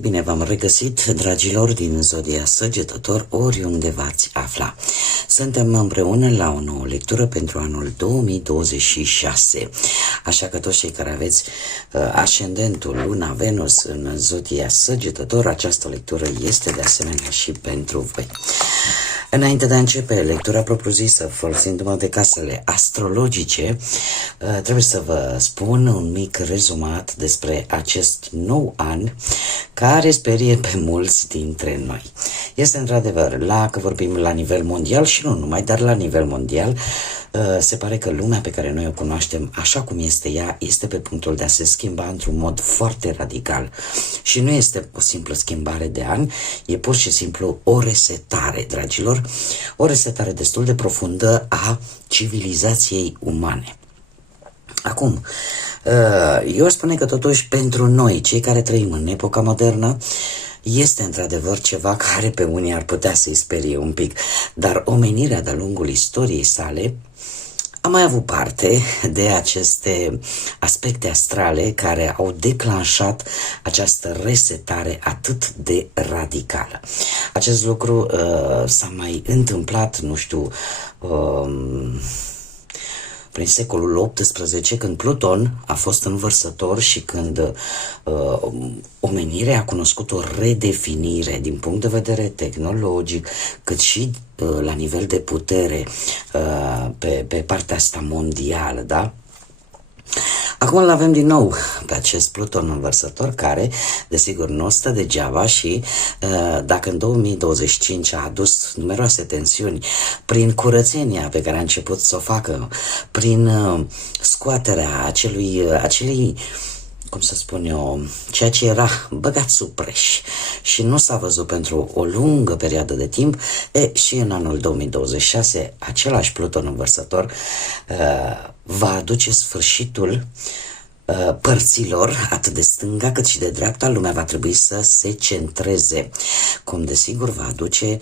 Bine v-am regăsit, dragilor din Zodia Săgetător, oriunde v-ați afla. Suntem împreună la o nouă lectură pentru anul 2026, așa că toți cei care aveți ascendentul Luna Venus în Zodia Săgetător, această lectură este de asemenea și pentru voi. Înainte de a începe lectura propriu-zisă, folosindu-mă de casele astrologice, trebuie să vă spun un mic rezumat despre acest nou an care sperie pe mulți dintre noi. Este într-adevăr, că vorbim la nivel mondial și nu numai, dar la nivel mondial, se pare că lumea pe care noi o cunoaștem așa cum este ea, este pe punctul de a se schimba într-un mod foarte radical. Și nu este o simplă schimbare de ani, e pur și simplu o resetare, dragilor, o resetare destul de profundă a civilizației umane. Acum, eu aș spune că totuși pentru noi, cei care trăim în epoca modernă, este într-adevăr ceva care pe unii ar putea să-i sperie un pic, dar omenirea de-a lungul istoriei sale a mai avut parte de aceste aspecte astrale care au declanșat această resetare atât de radicală. Acest lucru s-a mai întâmplat, nu știu, prin secolul XVIII, când Pluton a fost învărsător și când omenirea a cunoscut o redefinire din punct de vedere tehnologic, cât și la nivel de putere pe partea asta mondială, da? Acum îl avem din nou pe acest Pluton învărsător care, desigur, nu stă degeaba și dacă în 2025 a adus numeroase tensiuni prin curățenia pe care a început să o facă, prin scoaterea acelei, cum să spun eu, ceea ce era băgat sub preș și nu s-a văzut pentru o lungă perioadă de timp, și în anul 2026 același Pluton învărsător va aduce sfârșitul părților, atât de stânga cât și de dreapta. Lumea va trebui să se centreze, cum desigur va aduce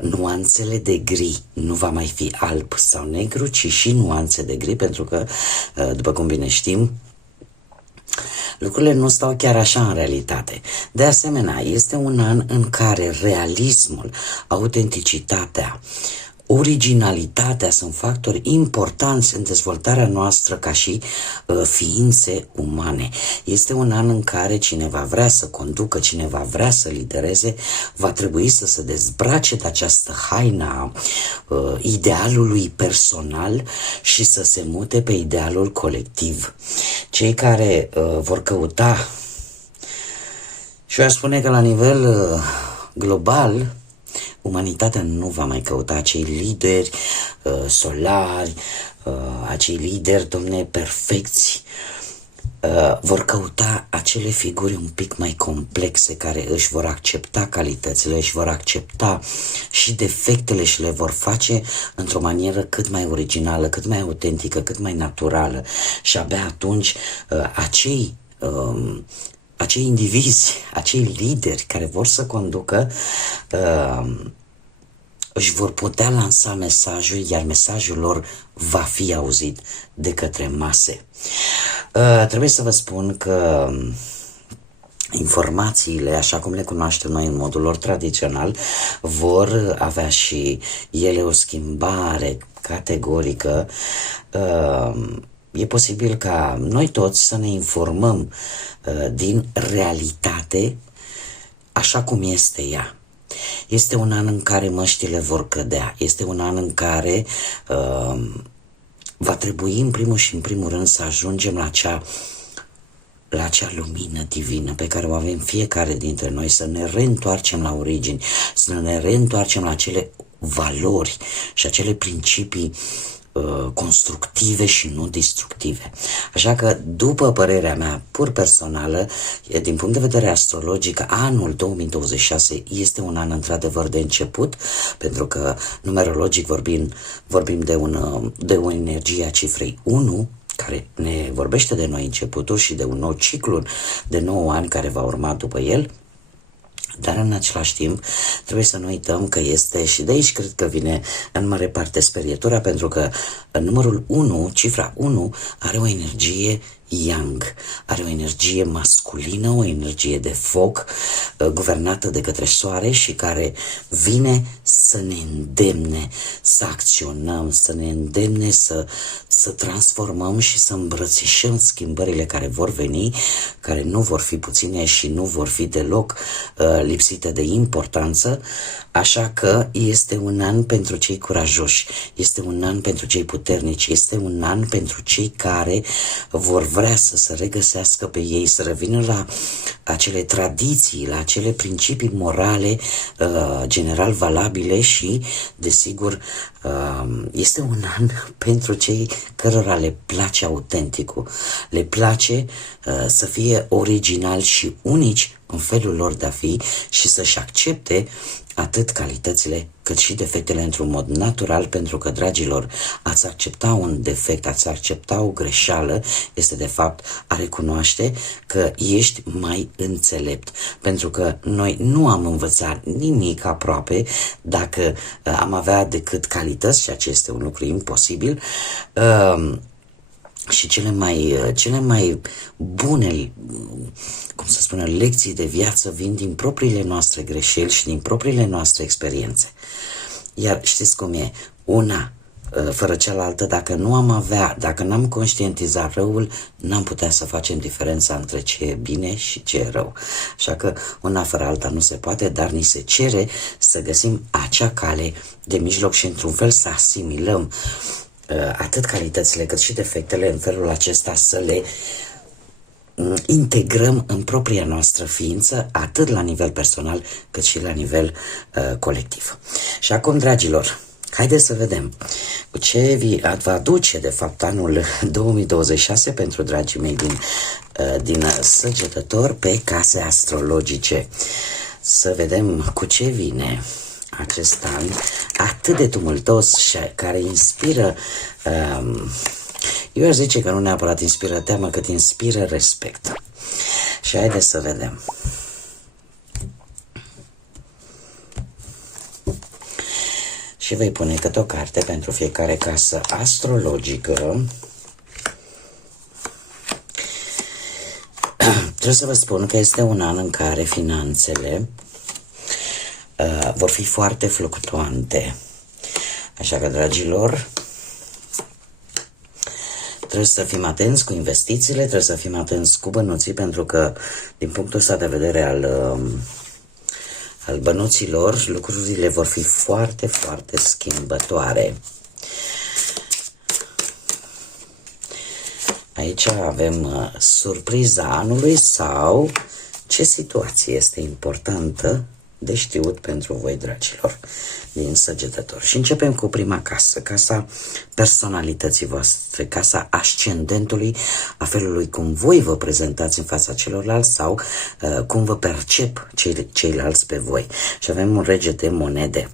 nuanțele de gri. Nu va mai fi alb sau negru, ci și nuanțe de gri, pentru că, după cum bine știm, lucrurile nu stau chiar așa în realitate. De asemenea, este un an în care realismul, autenticitatea, originalitatea sunt factori importanți în dezvoltarea noastră ca și ființe umane. Este un an în care cine va vrea să conducă, cine va vrea să lidereze, va trebui să se dezbrace de această haina idealului personal și să se mute pe idealul colectiv. Cei care vor căuta, și eu aș spune că la nivel global, umanitatea nu va mai căuta acei lideri solari, acei lideri, domne, perfecți. Vor căuta acele figuri un pic mai complexe care își vor accepta calitățile, își vor accepta și defectele și le vor face într-o manieră cât mai originală, cât mai autentică, cât mai naturală. Și abia atunci acei indivizi, acei lideri care vor să conducă, își vor putea lansa mesajul, iar mesajul lor va fi auzit de către mase. Trebuie să vă spun că informațiile, așa cum le cunoaștem noi în modul lor tradițional, vor avea și ele o schimbare categorică. E posibil ca noi toți să ne informăm din realitate așa cum este ea. Este un an în care măștile vor cădea, este un an în care va trebui în primul și în primul rând să ajungem la acea lumină divină pe care o avem fiecare dintre noi, să ne reîntoarcem la origini, să ne reîntoarcem la acele valori și acele principii constructive și nu destructive. Așa că, după părerea mea pur personală, din punct de vedere astrologic, anul 2026 este un an într-adevăr de început, pentru că numerologic vorbim de o energie a cifrei 1, care ne vorbește de noi începuturi și de un nou ciclu de 9 ani care va urma după el. Dar în același timp trebuie să nu uităm că este, și de aici cred că vine în mare parte sperietura, pentru că numărul 1, cifra 1, are o energie yang, are o energie masculină, o energie de foc, guvernată de către soare și care vine să ne îndemne să acționăm, să ne îndemne să transformăm și să îmbrățișăm schimbările care vor veni, care nu vor fi puține și nu vor fi deloc lipsite de importanță. Așa că este un an pentru cei curajoși, este un an pentru cei puternici, este un an pentru cei care vor vrea să se regăsească pe ei, să revină la acele tradiții, la acele principii morale general valabile și, desigur, este un an pentru cei cărora le place autenticul, le place să fie originali și unici în felul lor de a fi și să-și accepte atât calitățile cât și defectele într-un mod natural, pentru că, dragilor, ați accepta un defect, ați accepta o greșeală, este de fapt a recunoaște că ești mai înțelept, pentru că noi nu am învățat nimic aproape dacă am avea decât calități, ceea ce este un lucru imposibil, și cele mai bune, cum să spună, lecții de viață vin din propriile noastre greșeli și din propriile noastre experiențe. Iar știți cum e? Una fără cealaltă, dacă n-am conștientizat răul, n-am putea să facem diferența între ce e bine și ce e rău. Așa că una fără alta nu se poate, dar ni se cere să găsim acea cale de mijloc și într-un fel să asimilăm atât calitățile cât și defectele, în felul acesta să le integrăm în propria noastră ființă, atât la nivel personal cât și la nivel colectiv. Și acum, dragilor, haideți să vedem cu ce va aduce de fapt anul 2026 pentru dragii mei din Săgetător pe case astrologice. Să vedem cu ce vine acest an atât de tumultos și care inspiră, eu aș zice că nu neapărat inspiră teamă, cât inspiră respect. Și haideți să vedem. Și voi pune câte o carte pentru fiecare casă astrologică. Trebuie să vă spun că este un an în care finanțele vor fi foarte fluctuante. Așa că, dragilor, trebuie să fim atenți cu investițiile, trebuie să fim atenți cu bănuții, pentru că, din punctul ăsta de vedere al bănuților, lucrurile vor fi foarte, foarte schimbătoare. Aici avem surpriza anului sau ce situație este importantă de știut pentru voi, dragilor, din Săgetător. Și începem cu prima casă, casa personalității voastre, casa ascendentului, a felului cum voi vă prezentați în fața celorlalți sau cum vă percep ceilalți pe voi. Și avem un rege de monede.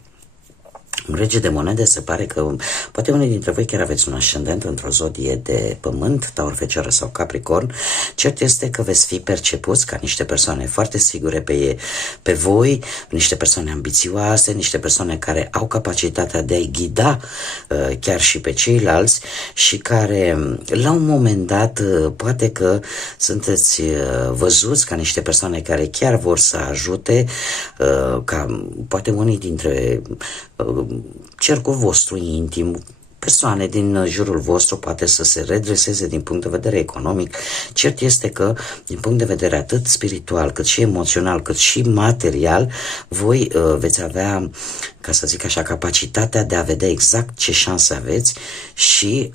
Un rege de monede, se pare că poate unii dintre voi chiar aveți un ascendent într-o zodie de pământ, Taur, Fecioară sau Capricorn. Cert este că veți fi percepuți ca niște persoane foarte sigure pe voi, niște persoane ambițioase, niște persoane care au capacitatea de a-i ghida chiar și pe ceilalți și care la un moment dat poate că sunteți văzuți ca niște persoane care chiar vor să ajute, ca poate unii dintre cercul vostru intim, persoane din jurul vostru poate să se redreseze din punct de vedere economic. Cert este că, din punct de vedere atât spiritual, cât și emoțional, cât și material, voi veți avea, ca să zic așa, capacitatea de a vedea exact ce șanse aveți și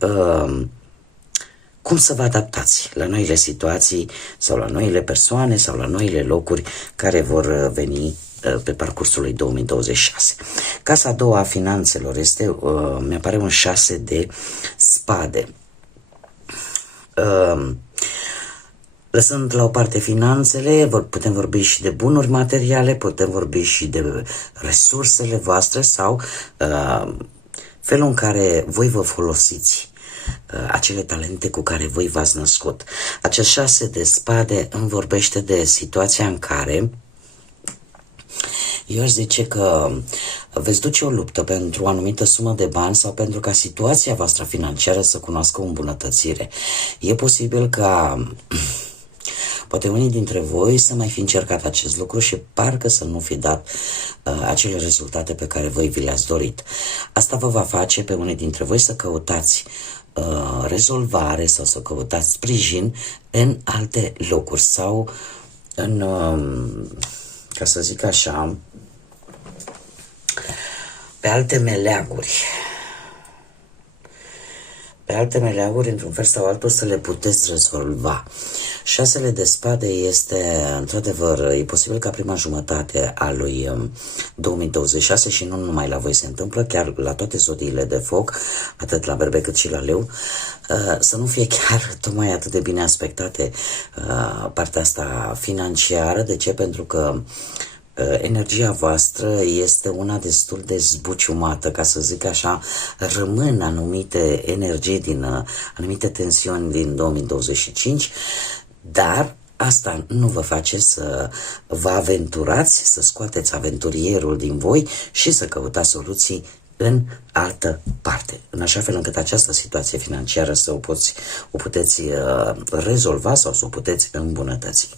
cum să vă adaptați la noile situații sau la noile persoane sau la noile locuri care vor veni pe parcursul lui 2026. Casa a doua a finanțelor este, mi-apare un 6 de spade. Lăsând la o parte finanțele, putem vorbi și de bunuri materiale, putem vorbi și de resursele voastre sau felul în care voi vă folosiți acele talente cu care voi v-ați născut. Acest 6 de spade îmi vorbește de situația în care eu aș zice că veți duce o luptă pentru o anumită sumă de bani sau pentru ca situația voastră financiară să cunoască o îmbunătățire. E posibil ca poate unii dintre voi să mai fi încercat acest lucru și parcă să nu fi dat acele rezultate pe care voi vi le-ați dorit. Asta vă va face pe unii dintre voi să căutați rezolvare sau să căutați sprijin în alte locuri sau în, ca să zic așa, pe alte meleaguri. Pe alte meleaguri, într-un fel sau altul, să le puteți rezolva. 6 de spade este, într-adevăr, e posibil ca prima jumătate a lui 2026 și nu numai la voi se întâmplă, chiar la toate zodiile de foc, atât la Berbec cât și la Leu, să nu fie chiar tocmai atât de bine aspectate partea asta financiară. De ce? Pentru că energia voastră este una destul de zbuciumată, ca să zic așa, rămân anumite energii din anumite tensiuni din 2025, dar asta nu vă face să vă aventurați, să scoateți aventurierul din voi și să căutați soluții în altă parte, în așa fel încât această situație financiară să o puteți rezolva sau să o puteți îmbunătăți.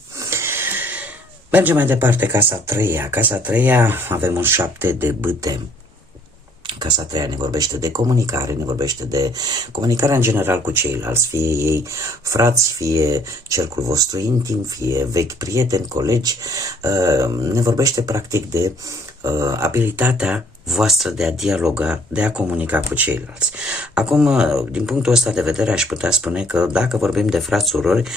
Mergem mai departe, casa a treia. Casa a treia avem un 7 de bâte. Casa a treia ne vorbește de comunicare, ne vorbește de comunicarea în general cu ceilalți, fie ei frați, fie cercul vostru intim, fie vechi prieteni, colegi. Ne vorbește practic de abilitatea voastră de a dialoga, de a comunica cu ceilalți. Acum, din punctul ăsta de vedere, aș putea spune că dacă vorbim de frați, surori,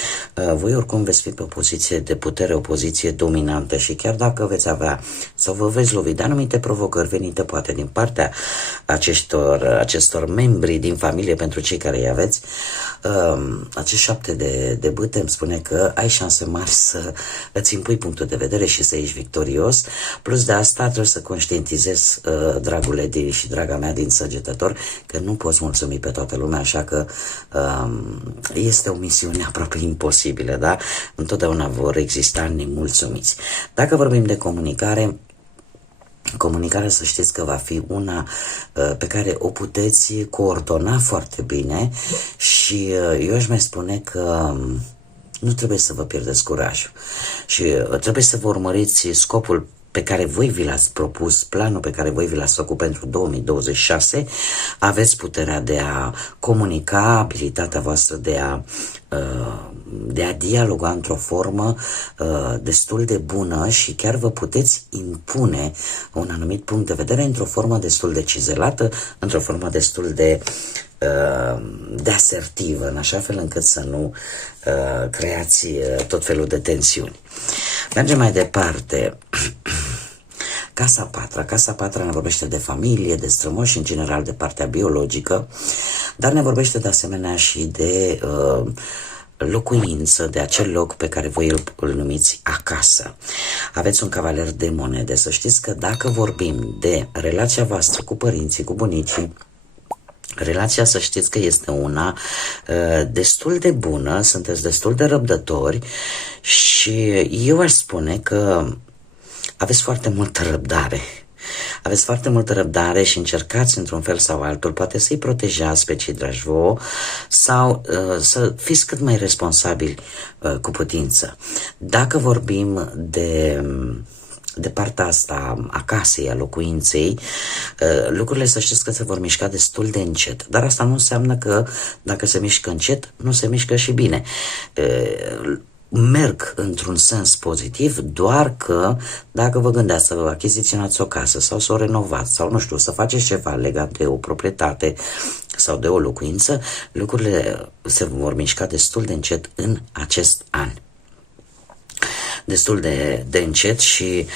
voi oricum veți fi pe o poziție de putere, o poziție dominantă și chiar dacă veți avea sau vă veți lovi de anumite provocări venite poate din partea acestor membri din familie, pentru cei care îi aveți, acest 7 de bâte îmi spune că ai șanse mari să îți impui punctul de vedere și să ieși victorios. Plus de asta trebuie să conștientizezi, dragul Edi și draga mea din Săgetător, că nu poți mulțumi pe toată lumea, așa că este o misiune aproape imposibilă, da? Întotdeauna vor exista nemulțumiți. Dacă vorbim de comunicare, comunicarea, să știți că va fi una pe care o puteți coordona foarte bine și eu aș mai spune că nu trebuie să vă pierdeți curajul și trebuie să vă urmăriți scopul pe care voi vi l-ați propus, planul pe care voi vi l-ați făcut pentru 2026, aveți puterea de a comunica, abilitatea voastră de a dialoga într-o formă destul de bună și chiar vă puteți impune un anumit punct de vedere într-o formă destul de cizelată, într-o formă destul de asertivă, în așa fel încât să nu creați tot felul de tensiuni. Mergem mai departe. Casa a patra. Casa a patra ne vorbește de familie, de strămoși, în general de partea biologică, dar ne vorbește de asemenea și de locuință, de acel loc pe care voi îl numiți acasă. Aveți un cavaler de monede. Să știți că dacă vorbim de relația voastră cu părinții, cu bunicii, relația, să știți că este una destul de bună, sunteți destul de răbdători și eu aș spune că aveți foarte multă răbdare. Aveți foarte multă răbdare și încercați într-un fel sau altul, poate să-i protejați pe cei dragi vouă sau să fiți cât mai responsabili cu putință. Dacă vorbim de partea asta a casei, a locuinței, lucrurile, să știți că se vor mișca destul de încet. Dar asta nu înseamnă că dacă se mișcă încet, nu se mișcă și bine. Merg într-un sens pozitiv, doar că dacă vă gândeați să achiziționați o casă sau să o renovați sau, nu știu, să faceți ceva legat de o proprietate sau de o locuință, lucrurile se vor mișca destul de încet în acest an. destul de încet și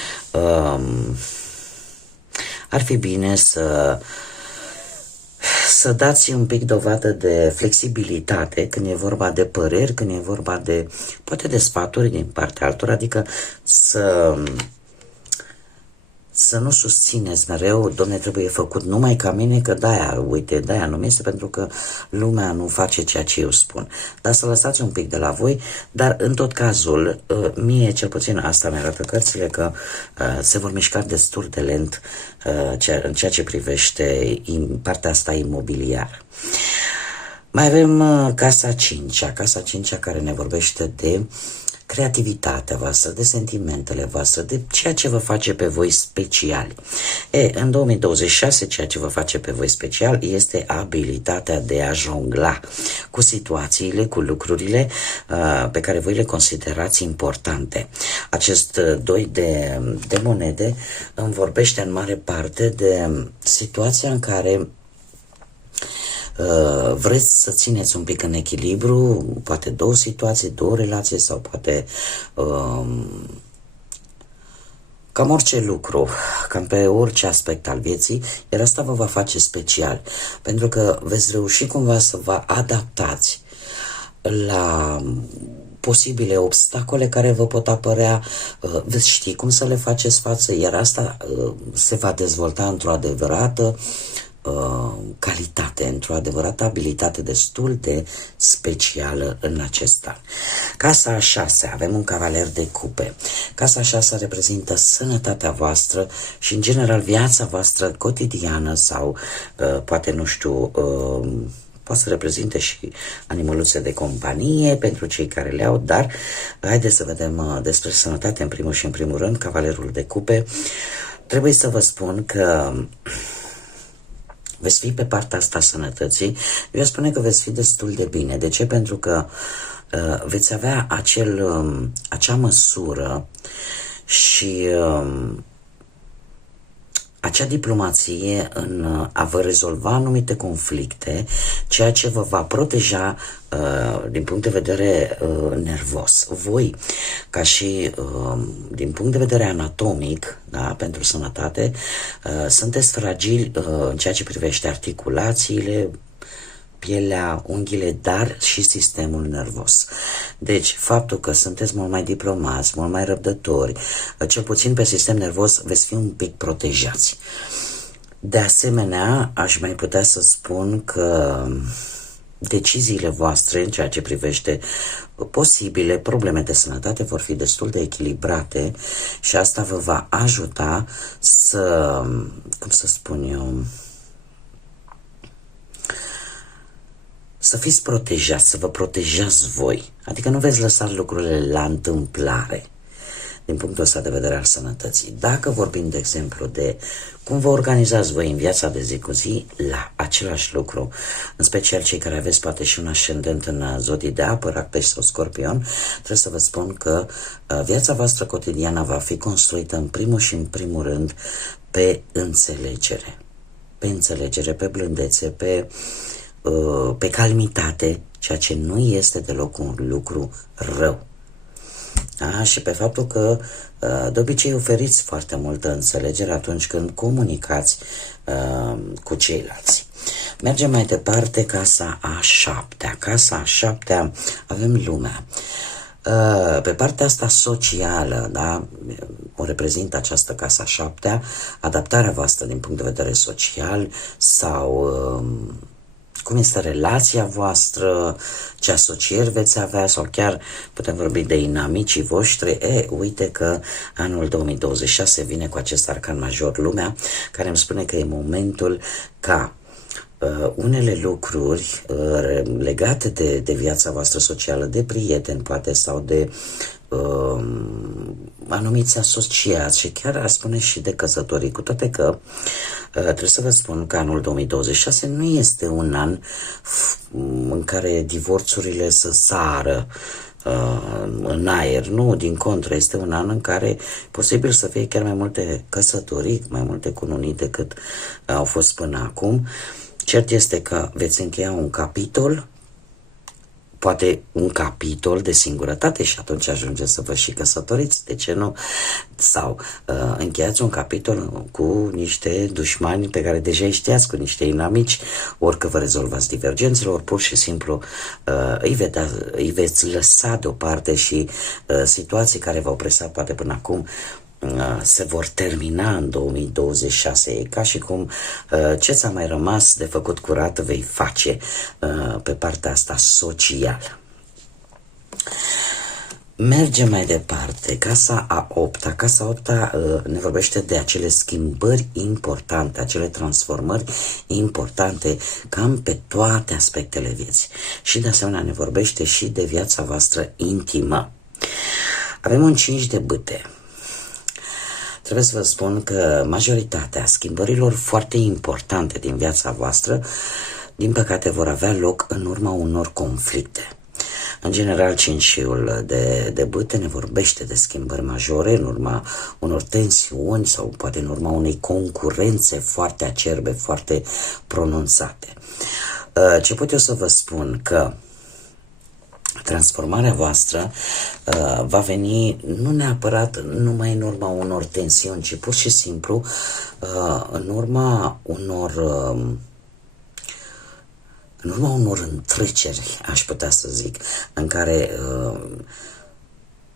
ar fi bine să dați un pic dovadă de flexibilitate când e vorba de păreri, când e vorba de, poate de sfaturi din partea altora, adică să nu susțineți mereu, domne, trebuie făcut numai ca mine, că de-aia, uite, de-aia nu este, pentru că lumea nu face ceea ce eu spun. Dar să lăsați un pic de la voi, dar în tot cazul, mie cel puțin asta mi-arată cărțile, că se vor mișca destul de lent în ceea ce privește partea asta imobiliară. Mai avem casa 5-a, casa 5-a care ne vorbește de creativitatea voastră, de sentimentele voastre, de ceea ce vă face pe voi speciali. În 2026, ceea ce vă face pe voi special este abilitatea de a jongla cu situațiile, cu lucrurile pe care voi le considerați importante. Acest 2 de monede îmi vorbește în mare parte de situația în care vreți să țineți un pic în echilibru, poate două situații, două relații sau poate cam orice lucru, cam pe orice aspect al vieții, iar asta vă va face special, pentru că veți reuși cumva să vă adaptați la posibile obstacole care vă pot apărea, veți ști cum să le faceți față, iar asta se va dezvolta într-o adevărată calitate, într-o adevărată abilitate destul de specială în acest an. Casa a 6, avem un cavaler de cupe. Casa a 6 reprezintă sănătatea voastră și în general viața voastră cotidiană sau poate, nu știu, poate să reprezinte și animăluțe de companie pentru cei care le au, dar haideți să vedem despre sănătate în primul și în primul rând. Cavalerul de cupe, trebuie să vă spun că veți fi pe partea asta sănătății, eu spune că veți fi destul de bine. De ce? Pentru că veți avea acea măsură și acea diplomație în a vă rezolva anumite conflicte, ceea ce vă va proteja din punct de vedere nervos. Voi, ca și din punct de vedere anatomic, da, pentru sănătate, sunteți fragili în ceea ce privește articulațiile, pielea, unghiile, dar și sistemul nervos. Deci, faptul că sunteți mult mai diplomați, mult mai răbdători, cel puțin pe sistem nervos, veți fi un pic protejați. De asemenea, aș mai putea să spun că deciziile voastre în ceea ce privește posibile probleme de sănătate vor fi destul de echilibrate și asta vă va ajuta să, cum să spun eu, să fiți protejați, să vă protejați voi. Adică nu veți lăsa lucrurile la întâmplare din punctul ăsta de vedere al sănătății. Dacă vorbim, de exemplu, de cum vă organizați voi în viața de zi cu zi, la același lucru, în special cei care aveți poate și un ascendent în zodii de apă, Rac, Pești sau Scorpion, trebuie să vă spun că viața voastră cotidiană va fi construită în primul și în primul rând pe înțelegere. Pe înțelegere, pe blândețe, pe calmitate, ceea ce nu este deloc un lucru rău. Da? Și pe faptul că de obicei oferiți foarte multă înțelegere atunci când comunicați cu ceilalți. Mergem mai departe, casa a 7-a. Casa a 7-a, avem lumea. Pe partea asta socială, da, o reprezintă această casa a 7-a, adaptarea voastră din punct de vedere social sau cum este relația voastră, ce asocieri veți avea sau chiar putem vorbi de inamicii voștri. Uite că anul 2026 vine cu acest arcan major, lumea, care îmi spune că e momentul ca unele lucruri legate de viața voastră socială, de prieteni poate sau de anumiți asociați și chiar ar spune și de căsătorii, cu toate că trebuie să vă spun că anul 2026 nu este un an în care divorțurile să sară în aer, nu, din contră, este un an în care posibil să fie chiar mai multe căsătorii, mai multe cununii decât au fost până acum. Cert este că veți încheia un capitol poate un capitol de singurătate și atunci ajungeți să vă și căsătoriți, de ce nu? Sau încheiați un capitol cu niște dușmani pe care deja îi știați, cu niște inamici, ori că vă rezolvați divergențele, ori pur și simplu îi veți lăsa deoparte și situații care v-au presat poate până acum se vor termina în 2026. E ca și cum ce ți-a mai rămas de făcut curat vei face pe partea asta socială. Mergem mai departe. Casa a 8-a. Casa a 8-a ne vorbește de acele schimbări importante, acele transformări importante cam pe toate aspectele vieții. Și de asemenea ne vorbește și de viața voastră intimă. Avem un 5 de bâte. Trebuie să vă spun că majoritatea schimbărilor foarte importante din viața voastră, din păcate, vor avea loc în urma unor conflicte. În general, cinciul de bâte ne vorbește de schimbări majore în urma unor tensiuni sau poate în urma unei concurențe foarte acerbe, foarte pronunțate. Ce pot eu să vă spun? Că transformarea voastră va veni nu neapărat numai în urma unor tensiuni, ci pur și simplu în urma unor întreceri, aș putea să zic, în care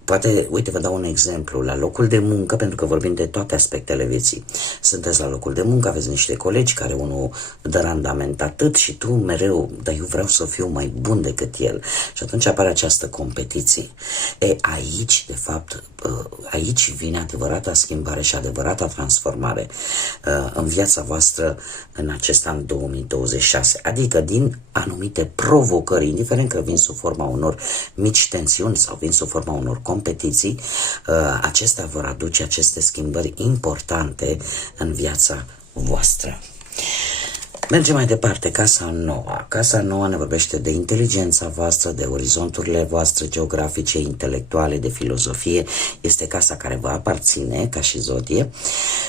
poate, uite, vă dau un exemplu, la locul de muncă, pentru că vorbim de toate aspectele vieții. Sunteți la locul de muncă, aveți niște colegi care unul dă randament atât și tu mereu, dar eu vreau să fiu mai bun decât el. Și atunci apare această competiție. Aici, de fapt, aici vine adevărata schimbare și adevărata transformare în viața voastră în acest an 2026. Adică din anumite provocări, indiferent că vin sub forma unor mici tensiuni sau vin sub forma unor competiții, acestea vor aduce aceste schimbări importante în viața voastră. Mergem mai departe, casa nouă. Casa nouă ne vorbește de inteligența voastră, de orizonturile voastre geografice, intelectuale, de filozofie. Este casa care vă aparține ca și zodie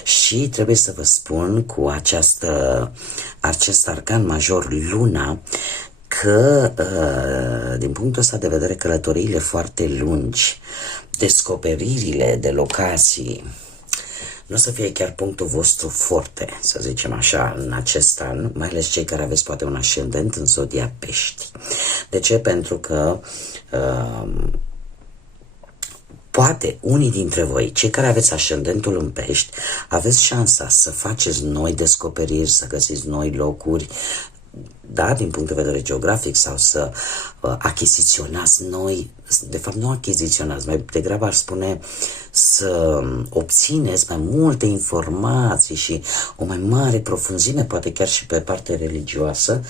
și trebuie să vă spun cu acest arcan major, luna, că din punctul ăsta de vedere călătoriile foarte lungi, descoperirile de locații, nu o să fie chiar punctul vostru forte, să zicem așa, în acest an, mai ales cei care aveți poate un ascendent în zodia Pești. De ce? Pentru că poate unii dintre voi, cei care aveți ascendentul în Pești, aveți șansa să faceți noi descoperiri, să găsiți noi locuri, da, din punct de vedere geografic, sau să achiziționați noi, de fapt nu achiziționați, mai degrabă ar spune să obțineți mai multe informații și o mai mare profunzime, poate chiar și pe partea religioasă,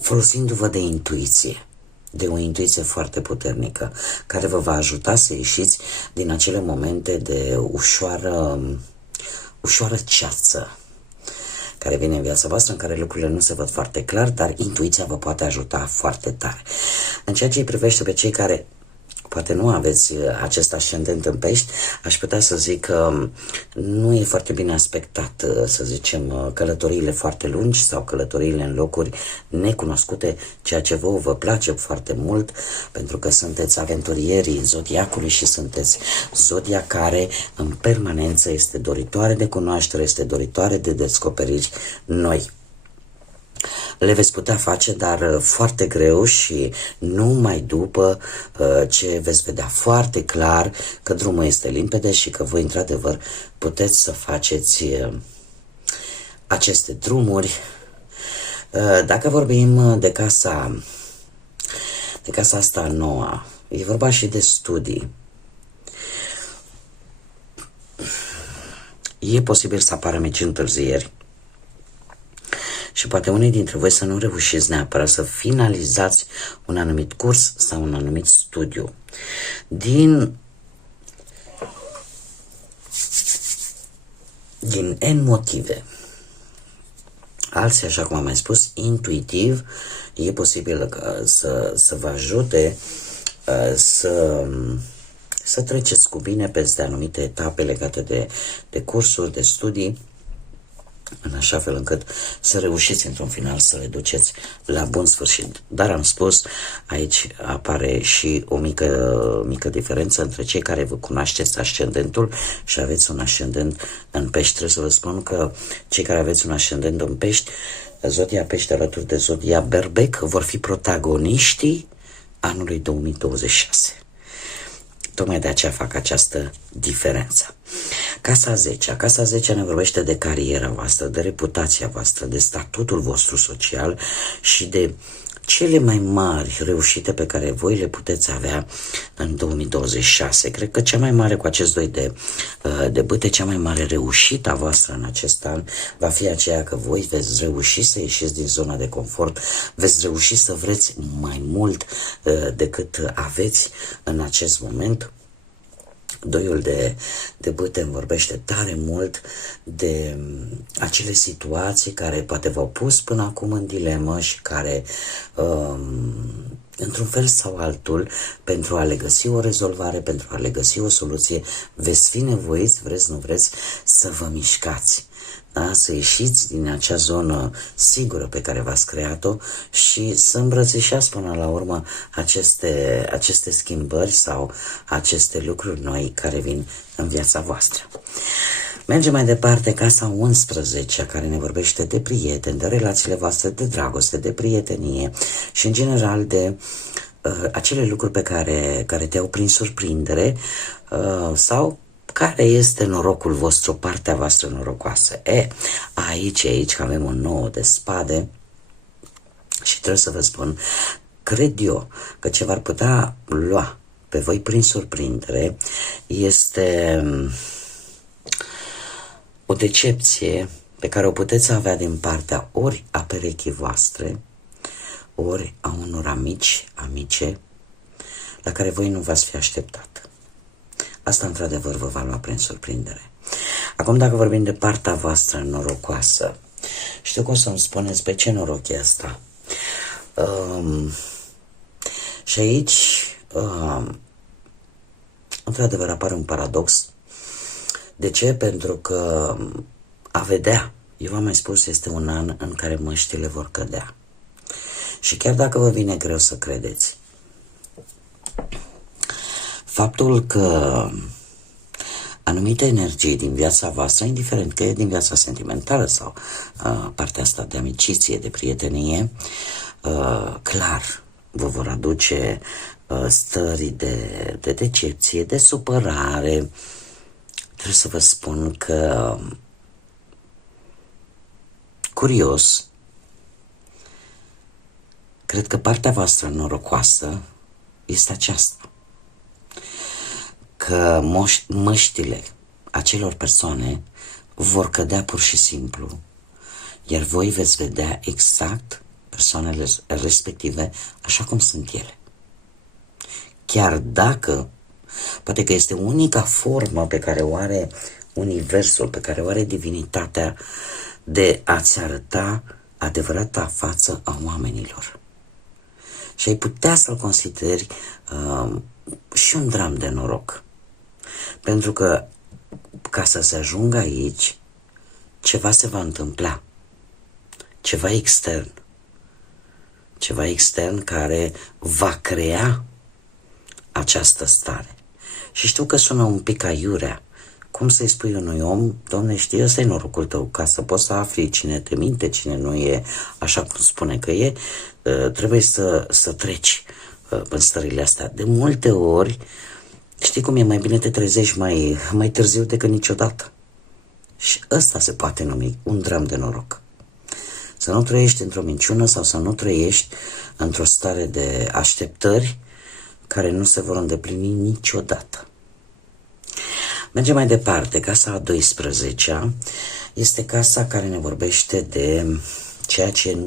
folosindu-vă de intuiție, de o intuiție foarte puternică, care vă va ajuta să ieșiți din acele momente de ușoară ceață care vine în viața voastră, în care lucrurile nu se văd foarte clar, dar intuiția vă poate ajuta foarte tare. În ceea ce îi privește pe cei care poate nu aveți acest ascendent în Pești, aș putea să zic că nu e foarte bine aspectat, să zicem, călătoriile foarte lungi sau călătoriile în locuri necunoscute, ceea ce vă place foarte mult, pentru că sunteți aventurierii zodiacului și sunteți zodia care în permanență este doritoare de cunoaștere, este doritoare de descoperiri noi. Le veți putea face, dar foarte greu și numai după ce veți vedea foarte clar că drumul este limpede și că voi, într-adevăr, puteți să faceți aceste drumuri. Dacă vorbim de casa asta nouă, e vorba și de studii. E posibil să apară mici întârzieri și poate unii dintre voi să nu reușiți neapărat să finalizați un anumit curs sau un anumit studiu. Din N motive. Alții, așa cum am mai spus, intuitiv, e posibil să vă ajute să treceți cu bine peste anumite etape legate de cursuri, de studii, în așa fel încât să reușiți într-un final să le duceți la bun sfârșit. Dar am spus, aici apare și o mică diferență între cei care vă cunoașteți ascendentul și aveți un ascendent în pești. Trebuie să vă spun că cei care aveți un ascendent în pești, zodia pești alături de zodia berbec, vor fi protagoniștii anului 2026. Tocmai de aceea fac această diferență. Casa 10. Casa 10 ne vorbește de cariera voastră, de reputația voastră, de statutul vostru social și de cele mai mari reușite pe care voi le puteți avea în 2026. Cred că cea mai mare cu acest doi de bâte, cea mai mare reușită a voastră în acest an va fi aceea că voi veți reuși să ieșiți din zona de confort, veți reuși să vreți mai mult decât aveți în acest moment. Doiul de bâte îmi vorbește tare mult de acele situații care poate v-au pus până acum în dilemă și care, într-un fel sau altul, pentru a le găsi o rezolvare, pentru a le găsi o soluție, veți fi nevoiți, vreți, nu vreți, să vă mișcați. Da? Să ieșiți din acea zonă sigură pe care v-ați creat-o și să îmbrățișați până la urmă aceste schimbări sau aceste lucruri noi care vin în viața voastră. Mergem mai departe, casa 11, care ne vorbește de prieteni, de relațiile voastre, de dragoste, de prietenie și în general de acele lucruri pe care te-au prin surprindere sau care este norocul vostru, partea voastră norocoasă. Aici că avem un 9 de spade și trebuie să vă spun, cred eu că ce v-ar putea lua pe voi prin surprindere este o decepție pe care o puteți avea din partea ori a perechii voastre, ori a unor amice, la care voi nu v-ați fi așteptat. Asta, într-adevăr, vă va lua prin surprindere. Acum, dacă vorbim de partea voastră norocoasă, știu că o să-mi spuneți pe ce noroc e asta. Și aici, într-adevăr, apare un paradox. De ce? Pentru că a vedea, eu v-am mai spus, este un an în care măștile vor cădea. Și chiar dacă vă vine greu să credeți, faptul că anumite energii din viața voastră, indiferent că e din viața sentimentală sau partea asta de amiciție, de prietenie, clar vă vor aduce stări de decepție, de supărare. Trebuie să vă spun că, curios, cred că partea voastră norocoasă este aceasta. Că măștile acelor persoane vor cădea pur și simplu, iar voi veți vedea exact persoanele respective așa cum sunt ele. Chiar dacă poate că este unica formă pe care o are Universul, pe care o are divinitatea de a-ți arăta adevărata față a oamenilor. Și ai putea să-l consideri și un dram de noroc. Pentru că ca să se ajungă aici, ceva se va întâmpla. Ceva extern care va crea această stare. Și știu că sună un pic aiurea. Cum să-i spui unui om, Doamne, știi, ăsta e norocul tău, ca să poți să afli cine te minte, cine nu e așa cum spune că e, trebuie să treci în stările astea. De multe ori, știi cum e, mai bine te trezești mai târziu decât niciodată. Și ăsta se poate numi un dram de noroc. Să nu trăiești într-o minciună sau să nu trăiești într-o stare de așteptări care nu se vor îndeplini niciodată. Mergem mai departe. Casa a 12-a este casa care ne vorbește de ceea ce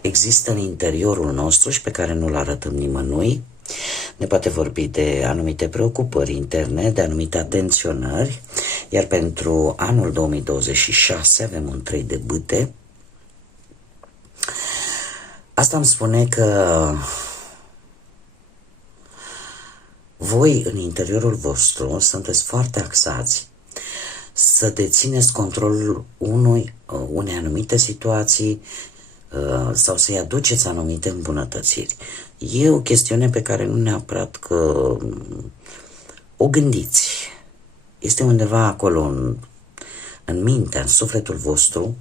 există în interiorul nostru și pe care nu-l arătăm nimănui. Ne poate vorbi de anumite preocupări interne, de anumite atenționări, iar pentru anul 2026 avem un 3 de bâte. Asta îmi spune că voi, în interiorul vostru, sunteți foarte axați să dețineți controlul unei anumite situații sau să-i aduceți anumite îmbunătățiri. E o chestiune pe care nu neapărat că o gândiți. Este undeva acolo în mintea, în sufletul vostru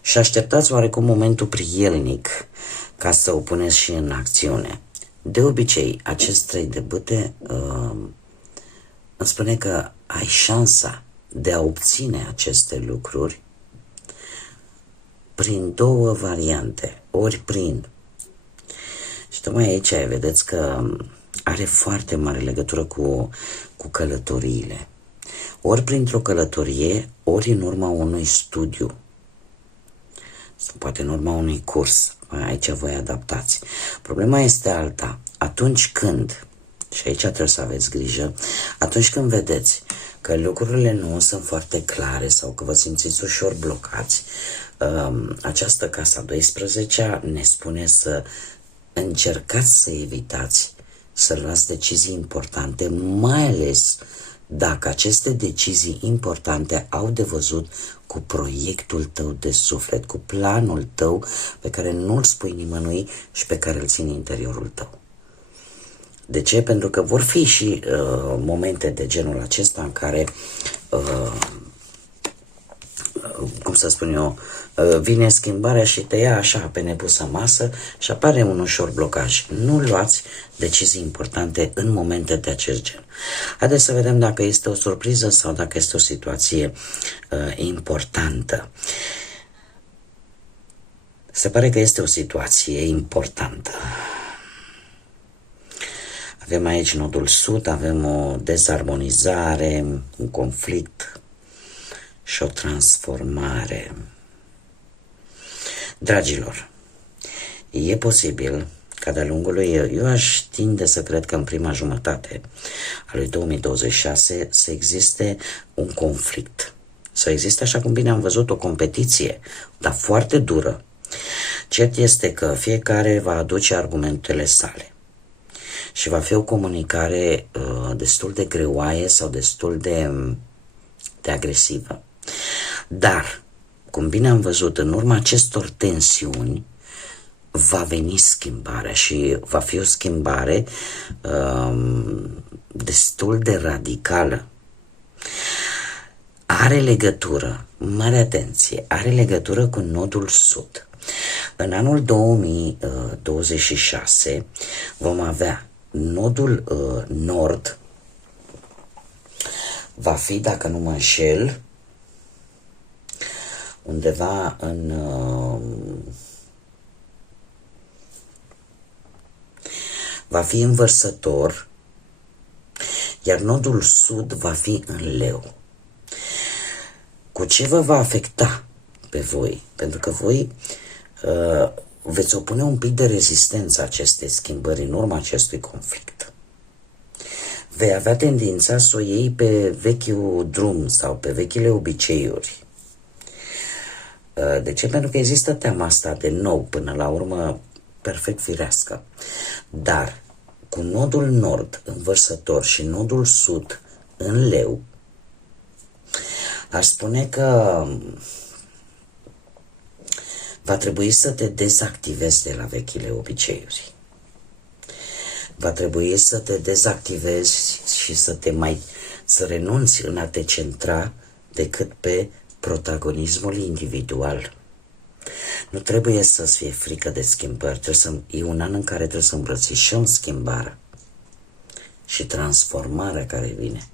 și așteptați oarecum momentul prielnic ca să o puneți și în acțiune. De obicei, acest 3 de bâte îmi spune că ai șansa de a obține aceste lucruri prin două variante, ori prin. Și tocmai aici vedeți că are foarte mare legătură cu călătoriile. Ori printr-o călătorie, ori în urma unui studiu. Sau poate în urma unui curs. Aici voi adaptați. Problema este alta. Atunci când, și aici trebuie să aveți grijă, atunci când vedeți că lucrurile nu sunt foarte clare sau că vă simțiți ușor blocați, această casa 12 ne spune să încercați să evitați să luați decizii importante, mai ales dacă aceste decizii importante au de văzut cu proiectul tău de suflet, cu planul tău pe care nu-l spui nimănui și pe care îl ții în interiorul tău. De ce? Pentru că vor fi și momente de genul acesta în care, cum să spun eu, vine schimbarea și te ia așa pe nepusă masă și apare un ușor blocaj. Nu luați decizii importante în momente de acest gen. Haideți să vedem dacă este o surpriză sau dacă este o situație importantă. Se pare că este o situație importantă. Avem aici nodul sud, avem o dezarmonizare, un conflict și o transformare. Dragilor, e posibil ca de-a lungul lui, eu aș tinde să cred că în prima jumătate a lui 2026 să existe un conflict. Să existe, așa cum bine am văzut, o competiție, dar foarte dură. Cert este că fiecare va aduce argumentele sale și va fi o comunicare destul de greoaie sau destul de agresivă. Dar, cum bine am văzut, în urma acestor tensiuni va veni schimbarea și va fi o schimbare destul de radicală. Are legătură, mare atenție, are legătură cu nodul sud. În anul 2026 vom avea nodul nord, va fi, dacă nu mă înșel, undeva va fi în Vărsător, iar nodul sud va fi în Leu. Cu ce vă va afecta pe voi? Pentru că voi veți opune un pic de rezistență acestei schimbări în urma acestui conflict. Vei avea tendința să o iei pe vechiul drum sau pe vechile obiceiuri. De ce? Pentru că există teama asta de nou, până la urmă, perfect firească. Dar cu nodul nord în Vărsător și nodul sud în Leu, aș spune că va trebui să te dezactivezi de la vechile obiceiuri. Va trebui să te dezactivezi și să renunți în a te centra decât pe protagonismul individual. Nu trebuie să-ți fie frică de schimbări. E un an în care trebuie să îmbrățișăm schimbarea și transformarea care vine.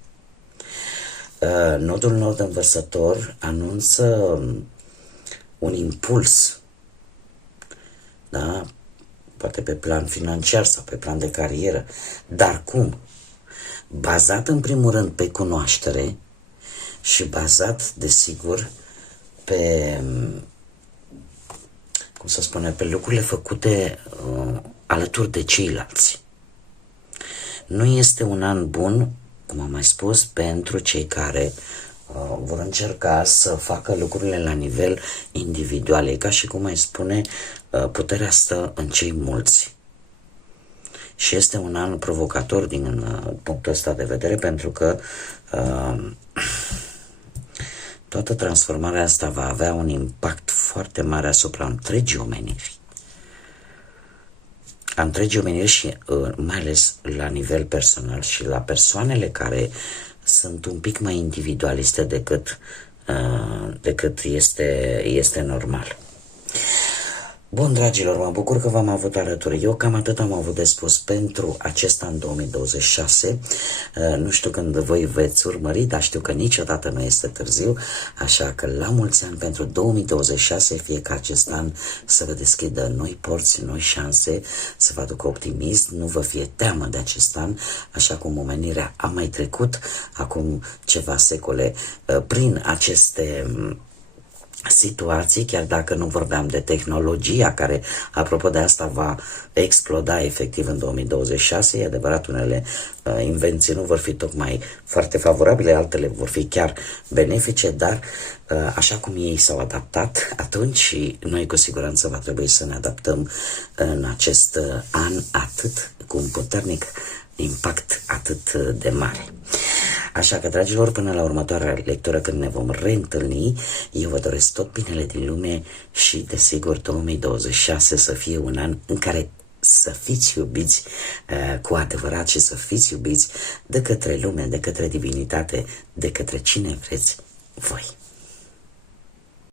Nodul nord în Vărsător anunță un impuls, da? Poate pe plan financiar sau pe plan de carieră, dar cum? Bazat în primul rând pe cunoaștere și bazat, desigur, pe, cum să spune, pe lucrurile făcute alături de ceilalți. Nu este un an bun, cum am mai spus, pentru cei care vor încerca să facă lucrurile la nivel individual. E ca și cum mai spune, puterea stă în cei mulți. Și este un an provocator din punctul ăsta de vedere, pentru că Toată transformarea asta va avea un impact foarte mare asupra întregii omeniri. A întregii omeniri și mai ales la nivel personal și la persoanele care sunt un pic mai individualiste decât este normal. Bun, dragilor, mă bucur că v-am avut alături. Eu cam atât am avut de spus pentru acest an 2026. Nu știu când voi veți urmări, dar știu că niciodată nu este târziu, așa că la mulți ani pentru 2026, fie ca acest an să vă deschidă noi porți, noi șanse, să vă aducă optimism, nu vă fie teamă de acest an, așa cum omenirea a mai trecut acum ceva secole prin aceste situații, chiar dacă nu vorbeam de tehnologia care, apropo de asta, va exploda efectiv în 2026. E adevărat, unele invenții nu vor fi tocmai foarte favorabile, altele vor fi chiar benefice, dar așa cum ei s-au adaptat atunci și noi cu siguranță va trebui să ne adaptăm în acest an atât cu un puternic impact atât de mare. Așa că, dragilor, până la următoarea lectură, când ne vom reîntâlni, eu vă doresc tot binele din lume și, desigur, 2026 să fie un an în care să fiți iubiți cu adevărat și să fiți iubiți de către lume, de către divinitate, de către cine vreți voi.